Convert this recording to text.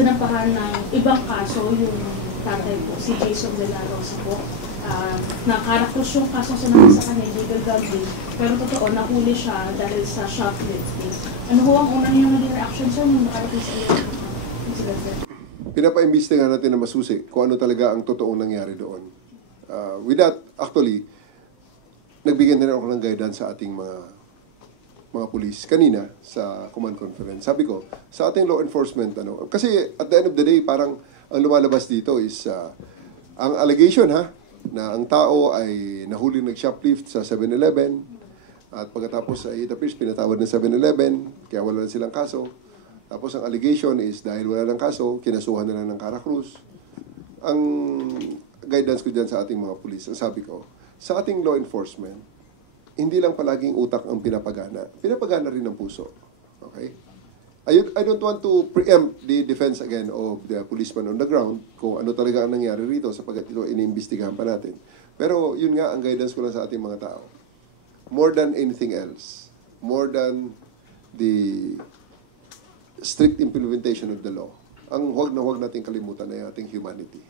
sinampahan ng ibang kaso yung tatay po, si Jason De La Rosa po. Nakarakus yung kaso sinabi sa kanya, illegal gambling, pero totoo, nahuli siya dahil sa shoplifting. Ano ho ang unang yung naging reaction sa nung nakarating sa iyo? Pinapaimbestigahan natin na masusi kung ano talaga ang totoong nangyari doon. With that, actually, nagbigyan din ako ng guidance sa ating mga pulis kanina sa command conference. Sabi ko, sa ating law enforcement, kasi at the end of the day, parang ang lumalabas dito is, ang allegation na ang tao ay nahuli nag-shoplift sa 7-Eleven at pagkatapos ay it appears pinatawad ng 7-Eleven kaya wala na silang kaso. Tapos ang allegation is dahil wala ng kaso, kinasuhan na lang ng Caracruz. Ang guidance ko dyan sa ating mga pulis, ang sabi ko, sa ating law enforcement, hindi lang palaging utak ang pinapagana. Pinapagana rin ang puso. Okay? I don't want to preempt the defense again of the policeman on the ground kung ano talaga ang nangyari rito sapagkat ito iniimbestigahan pa natin. Pero yun nga ang guidance ko lang sa ating mga tao. More than anything else, more than the strict implementation of the law, ang huwag na huwag nating kalimutan ay ating humanity.